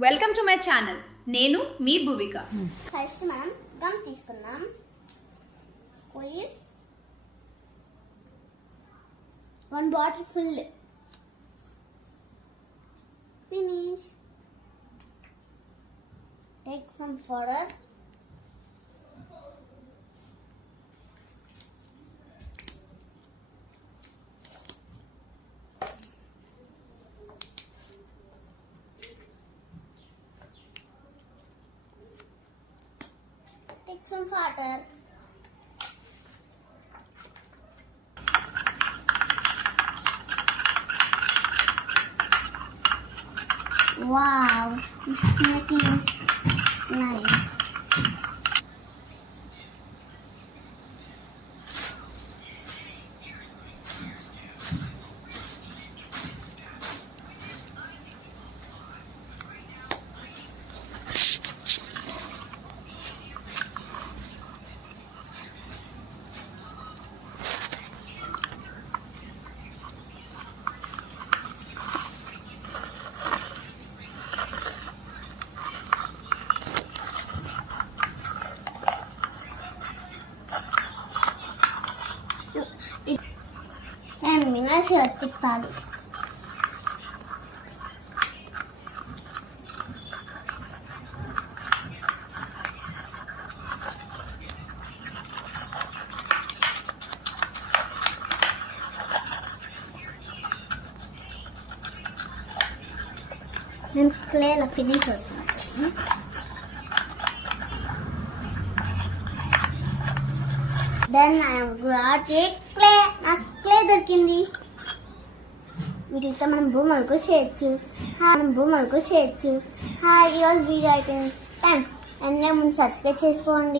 Welcome to my channel. నేను మీ Bhuvika. First మనం గమ్ తీసుకుందాం. Squeeze 1 bottle full. Finish. Take some powder. Take some water. Wow, it's making slime. మినసి తిప్పాలి. నేను క్లేలో ఫినిష్ అవుతున్నాను. దెన్ ఐఎమ్ గ్రాటిక్ క్లే. నాకు క్లే దొరికింది. వీటితో మనం బొమ్మలకు చేయొచ్చు. ఈరోజు వీడియో అయిపోయింది. అండ్ ముందు సబ్స్క్రైబ్ చేసుకోండి.